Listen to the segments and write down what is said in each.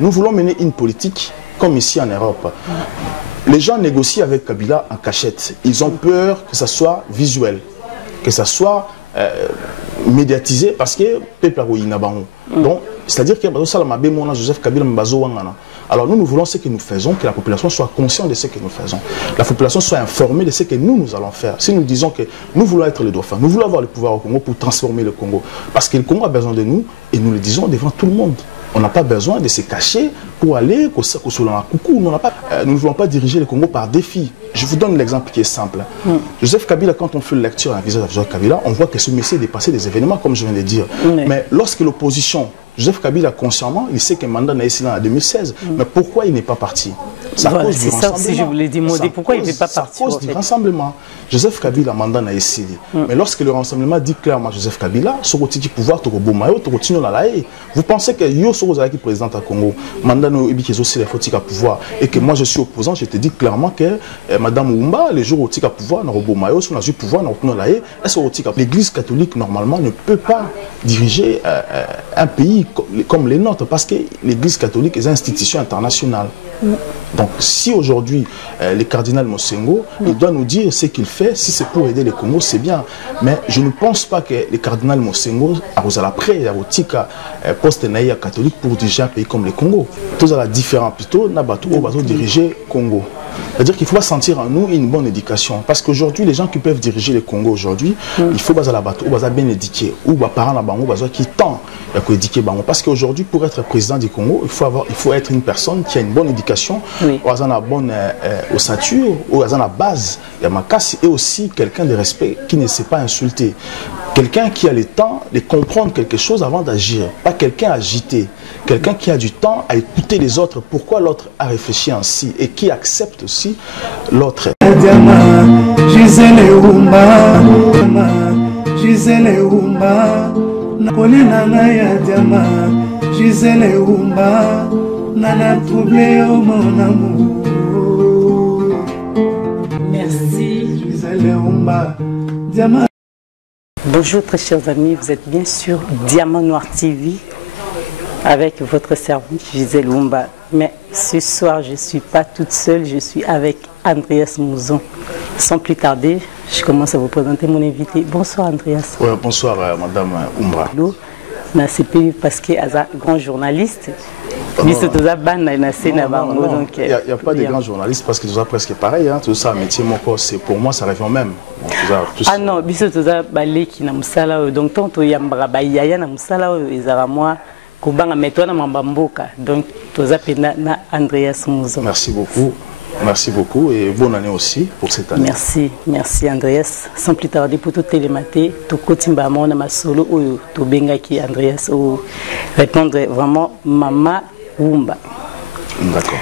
Nous voulons mener une politique comme ici en Europe. Les gens négocient avec Kabila en cachette. Ils ont peur que ça soit visuel, que ça soit médiatisé parce que peuple a donc, c'est-à-dire que Joseph Kabila. Alors nous voulons ce que nous faisons, que la population soit consciente de ce que nous faisons. La population soit informée de ce que nous allons faire. Si nous disons que nous voulons être les dauphins, nous voulons avoir le pouvoir au Congo pour transformer le Congo. Parce que le Congo a besoin de nous et nous le disons devant tout le monde. On n'a pas besoin de se cacher pour aller nous ne voulons pas diriger le Congo par défi. Je vous donne l'exemple qui est simple. Joseph Kabila, quand on fait lecture à un visage de Joseph Kabila, on voit que ce monsieur est dépassé des événements, comme je viens de dire. Mais lorsque l'opposition, Joseph Kabila consciemment, il sait qu'un mandat n'a été en 2016. Mais pourquoi il n'est pas parti? C'est ça aussi, je voulais demander. Pourquoi il n'est pas parti? C'est à cause du rassemblement. Joseph Kabila, mandat n'a été. Mais lorsque le rassemblement dit clairement Joseph Kabila, ce qui pouvoir, vous pensez que yo qui présente à Congo, mandat n'a aussi les fautiques à pouvoir, et que moi je suis opposant, je te dis clairement que Madame Oumba, les jours où il y a pouvoir, l'Église catholique normalement ne peut pas diriger un pays comme les nôtres, parce que l'Église catholique est une institution internationale. Donc si aujourd'hui le cardinal Mosengo, il doit nous dire ce qu'il fait, si c'est pour aider le Congo, c'est bien. Mais je ne pense pas que le cardinal Mosengo a prêt à poste catholique pour diriger un pays comme le Congo. Tout ça la différence plutôt, diriger le Congo. C'est-à-dire qu'il faut sentir en nous une bonne éducation. Parce qu'aujourd'hui, les gens qui peuvent diriger le Congo aujourd'hui, il faut bien éduquer. Ou les parents qui tendent à éduquer. Parce qu'aujourd'hui, pour être président du Congo, il faut être une personne qui a une bonne éducation, une bonne ossature, une base, et aussi quelqu'un de respect qui ne sait pas insulter. Quelqu'un qui a le temps de comprendre quelque chose avant d'agir, pas quelqu'un agité. Quelqu'un qui a du temps à écouter les autres, pourquoi l'autre a réfléchi ainsi, et qui accepte aussi l'autre. Merci. Bonjour très chers amis, vous êtes bien sûr Diamant Noir TV avec votre servante Gisèle Oumba. Mais ce soir, je ne suis pas toute seule, je suis avec Andreas Mouzon. Sans plus tarder, je commence à vous présenter mon invité. Bonsoir Andreas. Oui, bonsoir Madame Oumba. C'est parce qu'il est un grand journaliste. Il n'y a pas de grands journalistes parce que tout ça presque pareil. Hein. Tout ça, métier, pour moi, ça revient au même. Ah non, donc tant que donc Andreas Mouzon. Merci beaucoup. Merci beaucoup et bonne année aussi pour cette année. Merci, merci Andreas. Sans plus tarder pour tout télématé, tout kotimba mon ma solo ou tout benga qui Andreas ou répondre vraiment Mama Oumba. D'accord.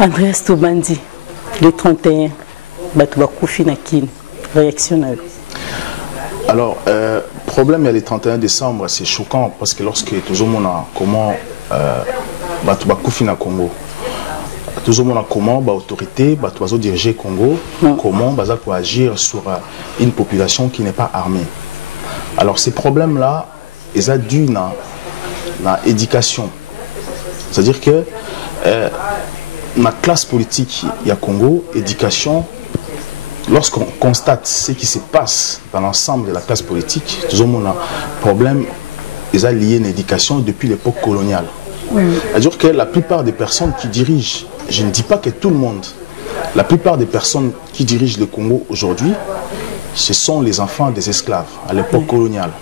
Andreas Toubandi, le 31, Batouba Koufi Nakin, réaction à eux. Alors, problème le 31 décembre, c'est choquant parce que lorsque tout le monde a comment Batouba Koufi na Congo. Tout le monde a comment l'autorité va diriger le Congo, comment va agir sur une population qui n'est pas armée. Alors ces problèmes-là, ils sont dus à l'éducation. C'est-à-dire que dans la classe politique, il y a Congo, éducation, lorsqu'on constate ce qui se passe dans l'ensemble de la classe politique, tout le monde a un problème, ils sont liés à l'éducation depuis l'époque coloniale. C'est-à-dire que la plupart des personnes qui dirigent, je ne dis pas que tout le monde, la plupart des personnes qui dirigent le Congo aujourd'hui, ce sont les enfants des esclaves à l'époque coloniale.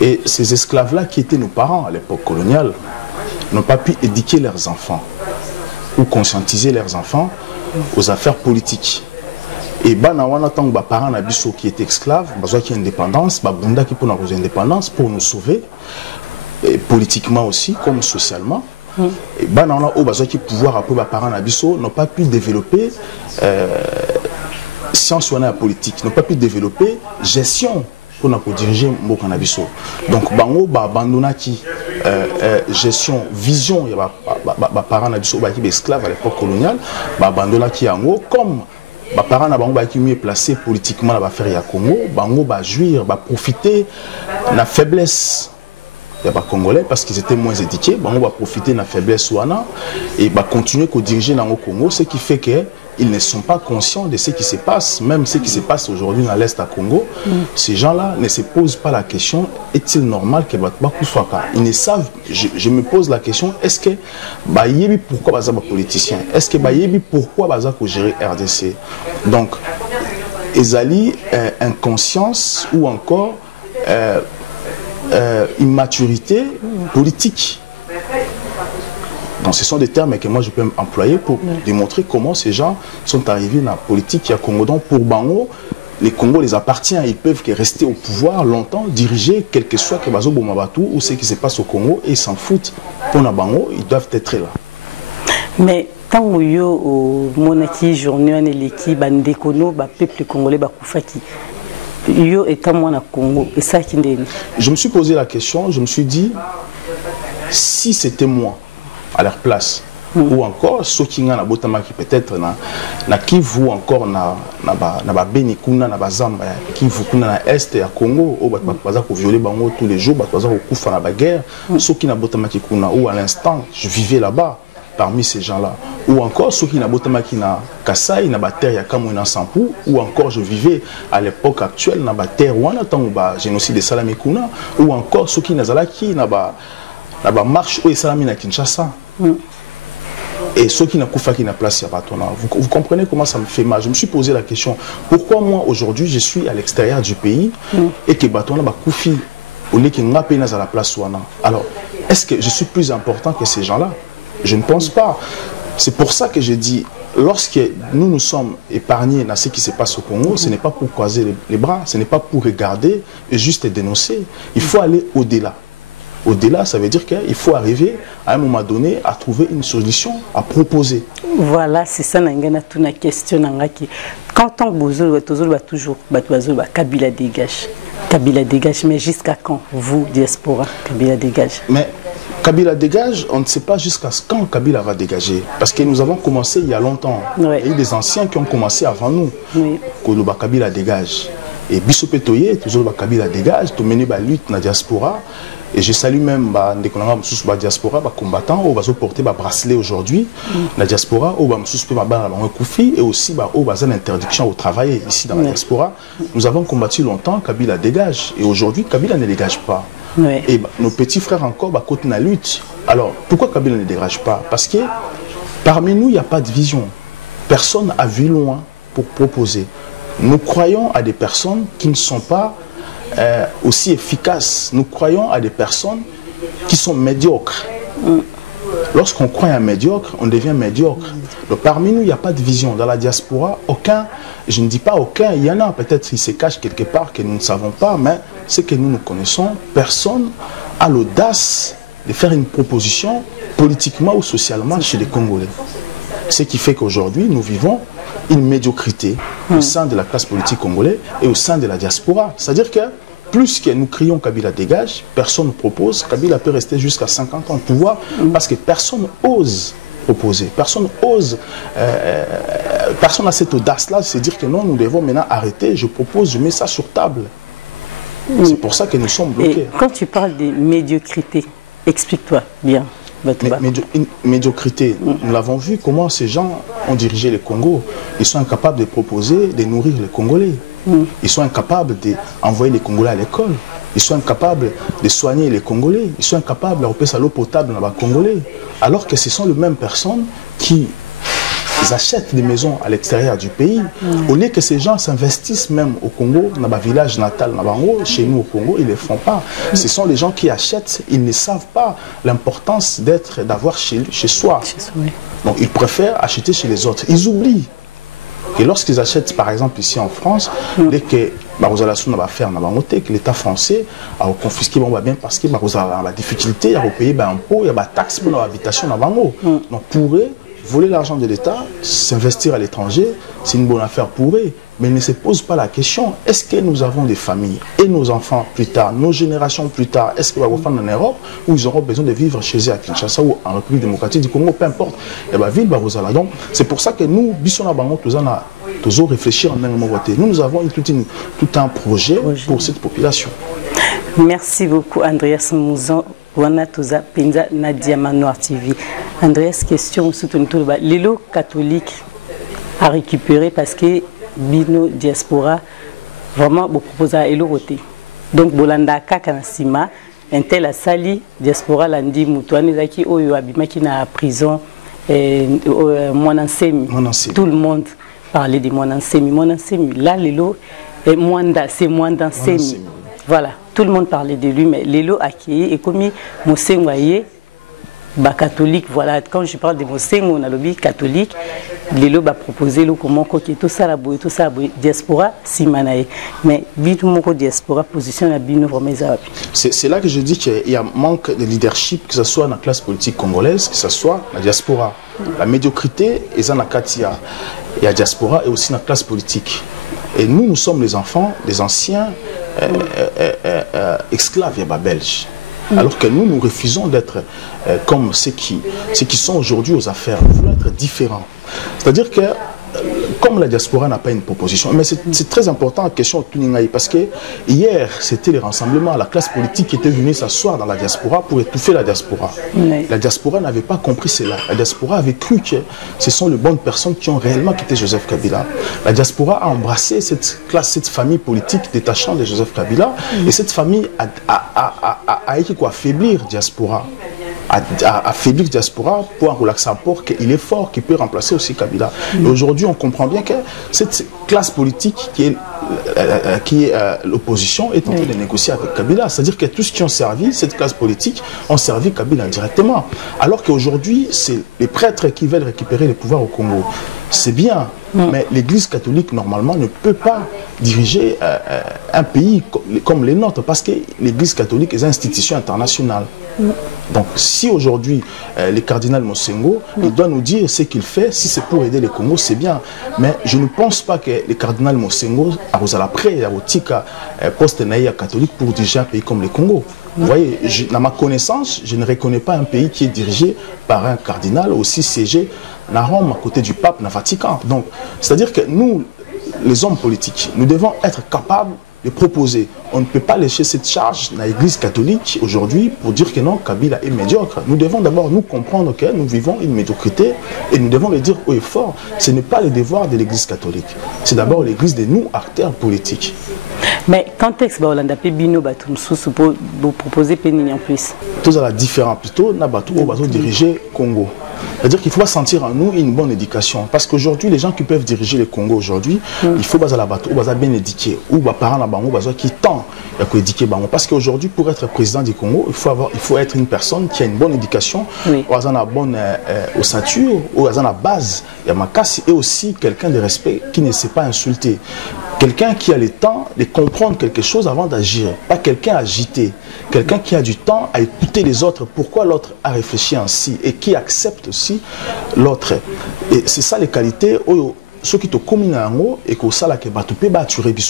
Et ces esclaves-là qui étaient nos parents à l'époque coloniale n'ont pas pu éduquer leurs enfants ou conscientiser leurs enfants aux affaires politiques. Et tant que les parents qui étaient esclaves, qui ont indépendance, qui pour nos indépendance pour nous sauver, et politiquement aussi comme socialement. Et qui pouvoir après les parents n'ont pas pu développer science politique, n'ont pas pu développer gestion pour diriger le Canabiso. Donc bango abandonné qui gestion vision il y a parents qui sont esclaves à l'époque coloniale, abandonné qui ango comme les parents qui sont mieux placés politiquement dans l'affaire ya Congo, bango jouir, profiter de la faiblesse il y a des Congolais parce qu'ils étaient moins éduqués, on va profiter de la faiblesse ouana et va continuer à diriger dans le Congo, ce qui fait qu'ils ne sont pas conscients de ce qui se passe, même ce qui se passe aujourd'hui dans l'Est à Congo. Ces gens-là ne se posent pas la question, est-il normal que ils ne savent, je me pose la question, est-ce que pourquoi les politiciens, est-ce que pourquoi ils gérer RDC? Donc, ezali inconscience ou encore immaturité politique. Donc ce sont des termes que moi je peux employer pour démontrer comment ces gens sont arrivés dans la politique à Congo. Donc pour Bango, les Congo les appartient, ils peuvent rester au pouvoir longtemps, diriger quel que soit que Bazo Bomabatu ou ce qui se passe au Congo et ils s'en foutent. Pour Bango, ils doivent être là. Mais tant que yo monaki journée en l'équipe bandekono ba peuple congolais ba kufaki yo étant moi na Congo et ça qui ndeni. Je me suis posé la question, je me suis dit si c'était moi à leur place ou encore ceux qui nga na botamaki peut-être na Kivu encore na ba Beni kuna na bazamba Kivu kuna na est ya Congo ou baza ko violer bango tous les jours baza ko kufa na ba guerre ceux qui na botamaki kuna ou à l'instant je vivais là-bas parmi ces gens-là, ou encore ceux qui n'ont pas na Kasai, na terre ya Kamou na Sampou, ou encore je vivais à l'époque actuelle na terre wana tant ba génocide de Salami Kuna, ou encore ceux qui n'azalaki na ba marche ou Salami na Kinshasa. Et ceux qui n'ont pas na place ya batona. Vous comprenez comment ça me fait mal. Je me suis posé la question, pourquoi moi aujourd'hui je suis à l'extérieur du pays et que batona ba koufi au lieu que n'a pas na la place wana. Alors, est-ce que je suis plus important que ces gens-là? Je ne pense pas. C'est pour ça que je dis, lorsque nous sommes épargnés dans ce qui se passe au Congo, ce n'est pas pour croiser les bras, ce n'est pas pour regarder et juste dénoncer. Il faut aller au-delà. Au-delà, ça veut dire qu'il faut arriver à un moment donné à trouver une solution, à proposer. Voilà, c'est ça, la question. Quand on bozoule, toujours, Kabila dégage. Kabila dégage, mais jusqu'à quand, vous, diaspora, Kabila dégage? Mais Kabila dégage, on ne sait pas jusqu'à quand Kabila va dégager. Parce que nous avons commencé il y a longtemps. Il y a eu des anciens qui ont commencé avant nous. Que Kabila dégage. Et Bissopé Toye, toujours Kabila dégage, tu mené la lutte dans la diaspora. Et je salue même la diaspora, les combattants, qui vont porter le bracelet aujourd'hui. La diaspora, qui vont porter et aussi l'interdiction au travail ici dans la diaspora. Nous avons combattu longtemps, Kabila dégage. Et aujourd'hui, Kabila ne dégage pas. Et nos petits frères encore continuent la lutte. Alors, pourquoi Kabila ne dégage pas? Parce que parmi nous, il n'y a pas de vision. Personne n'a vu loin pour proposer. Nous croyons à des personnes qui ne sont pas aussi efficaces. Nous croyons à des personnes qui sont médiocres. Lorsqu'on croit à un médiocre, on devient médiocre. Donc parmi nous, il n'y a pas de vision. Dans la diaspora, aucun, je ne dis pas aucun, il y en a peut-être qui se cachent quelque part que nous ne savons pas, mais ce que nous connaissons, personne n'a l'audace de faire une proposition politiquement ou socialement chez les Congolais. Ce qui fait qu'aujourd'hui, nous vivons une médiocrité au sein de la classe politique congolaise et au sein de la diaspora. C'est-à-dire que plus que nous crions Kabila dégage, personne ne propose. Kabila peut rester jusqu'à 50 ans au pouvoir parce que personne n'ose proposer. Personne n'ose, personne n'a cette audace-là de se dire que non, nous devons maintenant arrêter. Je propose, je mets ça sur table. C'est pour ça que nous sommes bloqués. Et quand tu parles de médiocrité, explique-toi bien. Médiocrité, nous l'avons vu comment ces gens ont dirigé le Congo. Ils sont incapables de proposer, de nourrir les Congolais. Ils sont incapables d'envoyer les Congolais à l'école. Ils sont incapables de soigner les Congolais. Ils sont incapables de repasser l'eau potable dans les Congolais. Alors que ce sont les mêmes personnes qui achètent des maisons à l'extérieur du pays. Au lieu que ces gens s'investissent même au Congo, dans le village natal, chez nous au Congo, ils ne le font pas. Ce sont les gens qui achètent, ils ne savent pas l'importance d'avoir chez soi. Donc ils préfèrent acheter chez les autres. Ils oublient. Et lorsqu'ils achètent, par exemple, ici en France, dès que que l'État français a confisqué bien parce que la difficulté, il y a payer des impôts, il y a des taxes pour l'habitation. Donc pour eux, voler l'argent de l'État, s'investir à l'étranger, c'est une bonne affaire pour eux. Mais ils ne se posent pas la question, est-ce que nous avons des familles et nos enfants plus tard, nos générations plus tard, est-ce qu'ils vont faire en Europe ou ils auront besoin de vivre chez eux à Kinshasa ou en République démocratique du Congo, peu importe. Et donc c'est pour ça que nous, nous réfléchir en un moment. Nous avons tout un projet pour cette population. Merci beaucoup, Andreas Mouzon. Wana Toza Penza na Diamant Noir TV. Andreas, question surtout l'élo catholique a récupéré parce que Bino Diaspora vraiment vous propose à élo voter. Donc Bolanda Kakanassima, un tel a sali Diaspora landi Moutouane Zaki Oyo Abimaki na prison Monansemi. Tout le monde parlait de Monansemi. Là l'élo est Mwanda, c'est Mwandansemi. Voilà, tout le monde parlait de lui, mais l'élo accueilli et comme Mosengwaye, catholique, voilà, quand je parle de Mosengo, on a le catholique, l'élo va proposer comment tout ça la diaspora simanae, mais vite mon diaspora position la bino vraiment. C'est là que je dis qu'il y a manque de leadership, que ce soit dans la classe politique congolaise, que ce soit dans la diaspora. La médiocrité est dans la Katia, il y a diaspora et aussi dans la classe politique. Et nous sommes les enfants, les anciens esclaves belges. Alors que nous refusons d'être comme ceux qui sont aujourd'hui aux affaires. Nous voulons être différents. C'est-à-dire que, comme la diaspora n'a pas une proposition, mais c'est très important la question de Tuningaï, parce que hier, c'était les rassemblements, la classe politique qui était venue s'asseoir dans la diaspora pour étouffer la diaspora. Oui. La diaspora n'avait pas compris cela. La diaspora avait cru que ce sont les bonnes personnes qui ont réellement quitté Joseph Kabila. La diaspora a embrassé cette classe, cette famille politique détachant de Joseph Kabila, et cette famille a affaiblir diaspora. Affaiblir diaspora pour relaxer un port qu'il est fort, qui peut remplacer aussi Kabila. Et aujourd'hui, on comprend bien que cette classe politique qui est l'opposition est en train de négocier avec Kabila. C'est-à-dire que tous ceux qui ont servi, cette classe politique, ont servi Kabila indirectement. Alors qu'aujourd'hui, c'est les prêtres qui veulent récupérer le pouvoir au Congo. C'est bien, mais l'Église catholique, normalement, ne peut pas diriger un pays comme les nôtres, parce que l'Église catholique est une institution internationale. Donc, si aujourd'hui, le cardinal Mosengo, il doit nous dire ce qu'il fait, si c'est pour aider le Congo, c'est bien. Mais je ne pense pas que le cardinal Mosengo a prêt à poste catholique pour diriger un pays comme le Congo. Vous voyez, dans ma connaissance, je ne reconnais pas un pays qui est dirigé par un cardinal aussi siégé à Rome, à côté du pape, dans le Vatican. Donc, c'est-à-dire que nous, les hommes politiques, nous devons être capables de proposer. On ne peut pas laisser cette charge dans l'Église catholique aujourd'hui pour dire que non, Kabila est médiocre. Nous devons d'abord nous comprendre que nous vivons une médiocrité et nous devons le dire haut et fort. Ce n'est pas le devoir de l'Église catholique. C'est d'abord l'Église de nous, acteurs politiques. Mais quand est-ce que vous avez pour proposer Pénin en plus? Tout ça la différence plutôt, nous avons dirigé Congo. C'est-à-dire qu'il faut sentir en nous une bonne éducation. Parce qu'aujourd'hui, les gens qui peuvent diriger le Congo aujourd'hui, il faut bien éduquer. Ou les parents qui tendent à éduquer. Parce qu'aujourd'hui, pour être président du Congo, il faut être une personne qui a une bonne éducation, ou une bonne ossature, ou une base, et aussi quelqu'un de respect qui ne sait pas insulter. Quelqu'un qui a le temps de comprendre quelque chose avant d'agir, pas quelqu'un agité. Quelqu'un qui a du temps à écouter les autres, pourquoi l'autre a réfléchi ainsi, et qui accepte aussi l'autre. Et c'est ça les qualités, ceux qui te communent et que ça là que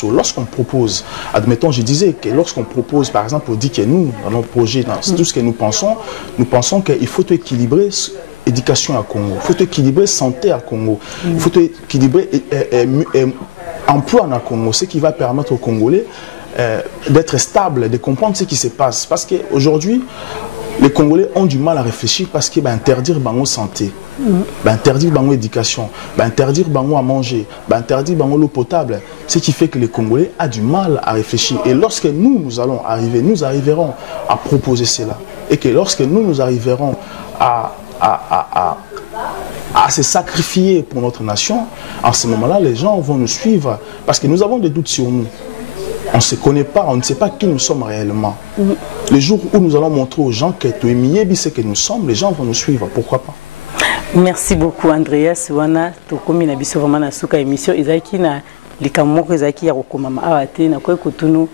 lorsqu'on propose, admettons, je disais que lorsqu'on propose, par exemple, on dit que nous, dans nos projets, dans tout ce que nous pensons qu'il faut équilibrer éducation à Congo, il faut équilibrer santé à Congo, il faut équilibrer emploi en Congo, ce qui va permettre aux Congolais d'être stables, de comprendre ce qui se passe. Parce qu'aujourd'hui, les Congolais ont du mal à réfléchir parce qu'ils vont interdire bango santé, interdire bango éducation, interdire bango à manger, interdire bango l'eau potable. Ce qui fait que les Congolais ont du mal à réfléchir. Et lorsque nous allons arriver, nous arriverons à proposer cela. Et que lorsque nous arriverons à se sacrifier pour notre nation, en ce moment-là, les gens vont nous suivre parce que nous avons des doutes sur nous. On ne se connaît pas, on ne sait pas qui nous sommes réellement. Le jour où nous allons montrer aux gens que tu es mieux ce que nous sommes, les gens vont nous suivre. Pourquoi pas? Merci beaucoup, Andreas. Wana tokomi na biso vraiment na suka émission ezaki na likamoko ezaki ya kokomama awate na koy kotunu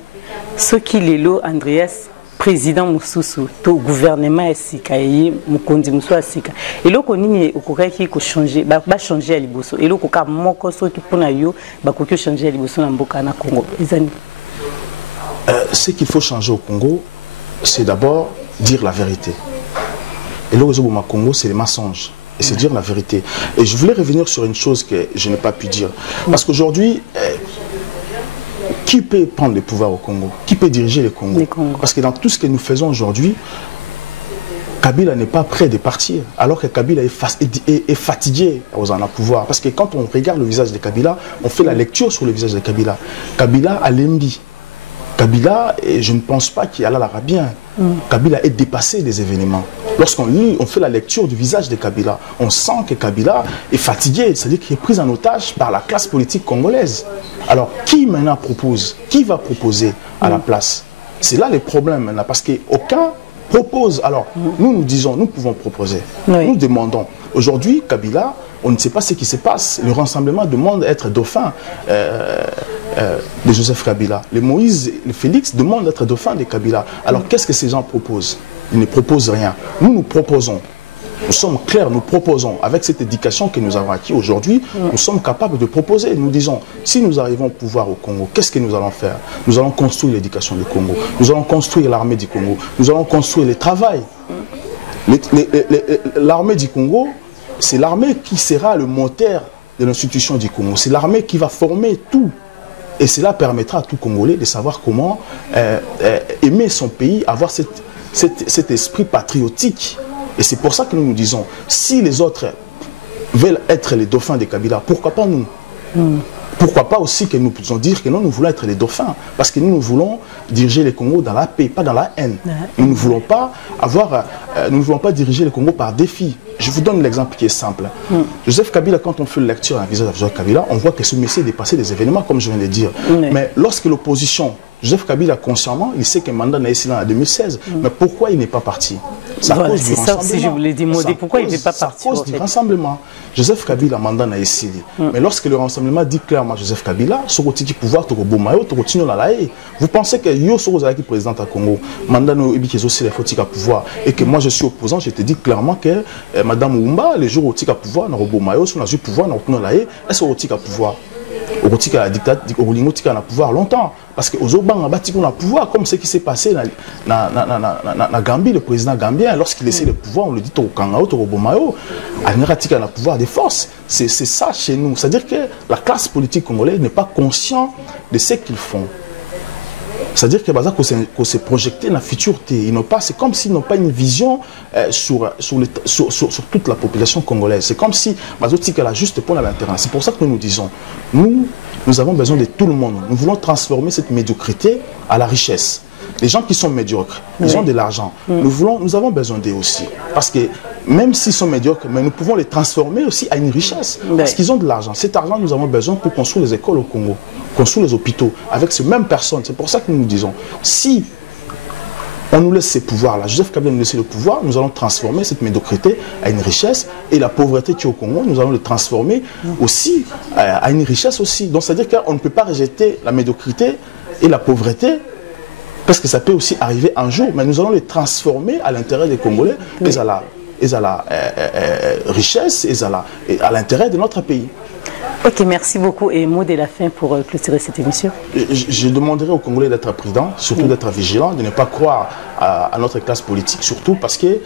soki lelo Andreas président Moussousou, tout gouvernement esika ye mukonzi muso asika. Eloko nini okokaki ko changer, ba changer à liboso. Eloko ka moko soki pona yo ba ko changer à liboso na mboka na Congo. Ezani. Ce qu'il faut changer au Congo, c'est d'abord dire la vérité. Et le réseau au Congo, c'est les mensonges. Et c'est dire la vérité. Et je voulais revenir sur une chose que je n'ai pas pu dire. Parce qu'aujourd'hui, qui peut prendre le pouvoir au Congo? Qui peut diriger le Congo? Parce que dans tout ce que nous faisons aujourd'hui, Kabila n'est pas prêt de partir, alors que Kabila est fatigué aux en pouvoir. Parce que quand on regarde le visage de Kabila, on fait la lecture sur le visage de Kabila. Kabila a l'embi. Kabila, et je ne pense pas qu'il allait bien. Kabila est dépassé des événements. Lorsqu'on lit, on fait la lecture du visage de Kabila, on sent que Kabila est fatigué, c'est-à-dire qu'il est pris en otage par la classe politique congolaise. Alors, qui maintenant propose? Qui va proposer à la place? C'est là le problème maintenant, parce qu'aucun propose. Alors, nous disons, nous pouvons proposer. Oui. Nous demandons. Aujourd'hui, Kabila, on ne sait pas ce qui se passe. Le rassemblement demande d'être dauphin de Joseph Kabila. Le Moïse, le Félix demandent d'être dauphin de Kabila. Alors, qu'est-ce que ces gens proposent? Ils ne proposent rien. Nous proposons. Nous sommes clairs, nous proposons. Avec cette éducation que nous avons acquis aujourd'hui, nous sommes capables de proposer. Nous disons, si nous arrivons au pouvoir au Congo, qu'est-ce que nous allons faire? Nous allons construire l'éducation du Congo. Nous allons construire l'armée du Congo. Nous allons construire le travail. L'armée du Congo, c'est l'armée qui sera le moteur de l'institution du Congo. C'est l'armée qui va former tout. Et cela permettra à tout Congolais de savoir comment aimer son pays, avoir cet esprit patriotique. Et c'est pour ça que nous disons, si les autres veulent être les dauphins de Kabila, pourquoi pas nous? Pourquoi pas aussi que nous puissions dire que non, nous voulons être les dauphins? Parce que nous voulons diriger le Congo dans la paix, pas dans la haine. Nous ne voulons pas diriger le Congo par défi. Je vous donne l'exemple qui est simple. Joseph Kabila, quand on fait une lecture à un visage de Joseph Kabila, on voit que ce monsieur est dépassé des événements, comme je viens de dire. Mais lorsque l'opposition, Joseph Kabila, consciemment, il sait que mandat n'a essayé en 2016. Mais pourquoi il n'est pas parti? C'est ça aussi, je voulais demander. Pourquoi il n'est pas parti? À cause du rassemblement. Joseph Kabila, mandat n'a essayé. Mais lorsque le rassemblement dit clairement à Joseph Kabila, vous pensez que yo qui président à Congo, mandat n'a pas pouvoir, et que moi je suis opposant, je te dis clairement que Madame Oumba, les jours où il y a pouvoir, dans le pouvoir, est-ce qu'il y a pouvoir? Au Rotika la dictature, au Lingotika na pouvoir longtemps, parce que aux Obama Batiko na pouvoir, comme ce qui s'est passé na Gambie, le président gambien, lorsqu'il essaie le pouvoir, on le dit au Kangao, au Bomayo, Alneratika na pouvoir des forces. C'est ça chez nous, c'est-à-dire que la classe politique congolaise n'est pas consciente de ce qu'ils font. C'est-à-dire que se projeté dans la future, c'est comme s'ils n'ont pas une vision sur toute la population congolaise. C'est comme si la juste pour l'intérêt. C'est pour ça que nous disons, nous avons besoin de tout le monde. Nous voulons transformer cette médiocrité à la richesse. Les gens qui sont médiocres, ils ont de l'argent. Nous avons besoin d'eux aussi. Parce que même s'ils sont médiocres, mais nous pouvons les transformer aussi à une richesse. Parce qu'ils ont de l'argent. Cet argent, nous avons besoin pour construire les écoles au Congo, construire les hôpitaux, avec ces mêmes personnes. C'est pour ça que nous disons, si on nous laisse ces pouvoirs-là, Joseph Kabila nous laisse le pouvoir, nous allons transformer cette médiocrité à une richesse. Et la pauvreté qui est au Congo, nous allons le transformer aussi à une richesse aussi. Donc, c'est-à-dire qu'on ne peut pas rejeter la médiocrité et la pauvreté, parce que ça peut aussi arriver un jour, mais nous allons les transformer à l'intérêt des Congolais, et à la richesse, et à l'intérêt de notre pays. Ok, merci beaucoup. Et mot de la fin pour clôturer cette émission? Je demanderai aux Congolais d'être prudents, surtout d'être vigilants, de ne pas croire à notre classe politique, surtout parce que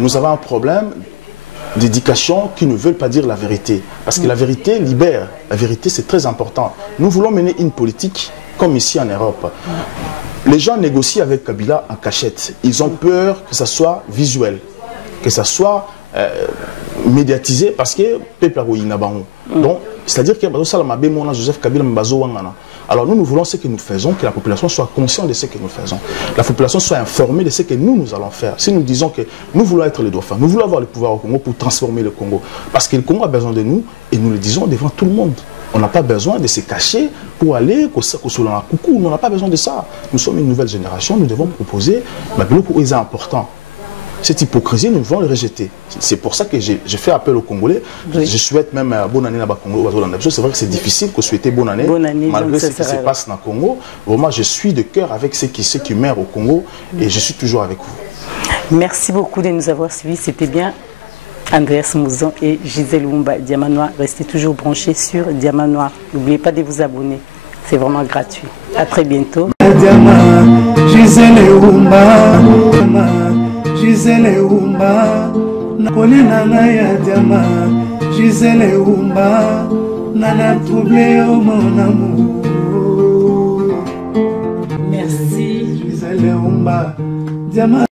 nous avons un problème d'éducation qui ne veulent pas dire la vérité. Parce que la vérité libère. La vérité, c'est très important. Nous voulons mener une politique comme ici en Europe. Les gens négocient avec Kabila en cachette. Ils ont peur que ça soit visuel, que ça soit médiatisé, parce que peuple a donc, c'est-à-dire que Joseph Kabila. Alors nous voulons ce que nous faisons, que la population soit consciente de ce que nous faisons. La population soit informée de ce que nous allons faire. Si nous disons que nous voulons être les dauphins, nous voulons avoir le pouvoir au Congo pour transformer le Congo. Parce que le Congo a besoin de nous, et nous le disons devant tout le monde. On n'a pas besoin de se cacher pour aller coucou. On n'a pas besoin de ça. Nous sommes une nouvelle génération, nous devons proposer, mais c'est important. Cette hypocrisie, nous devons le rejeter. C'est pour ça que j'ai fait appel aux Congolais. Oui. Je souhaite même bonne année à Congo. C'est vrai que c'est difficile de souhaiter bonne année malgré ce qui se passe dans le Congo. Vraiment, je suis de cœur avec ceux qui meurent au Congo et je suis toujours avec vous. Merci beaucoup de nous avoir suivis. C'était bien Andreas Mouzon et Gisèle Oumba, Diamant Noir. Restez toujours branchés sur Diamant Noir. N'oubliez pas de vous abonner. C'est vraiment gratuit. À très bientôt. Gisèle Oumba. Gisèle Oumba, Napolina ya Diama, Gisèle Oumba, Nana troublé au mon amour. Gisèle Umba, Diama.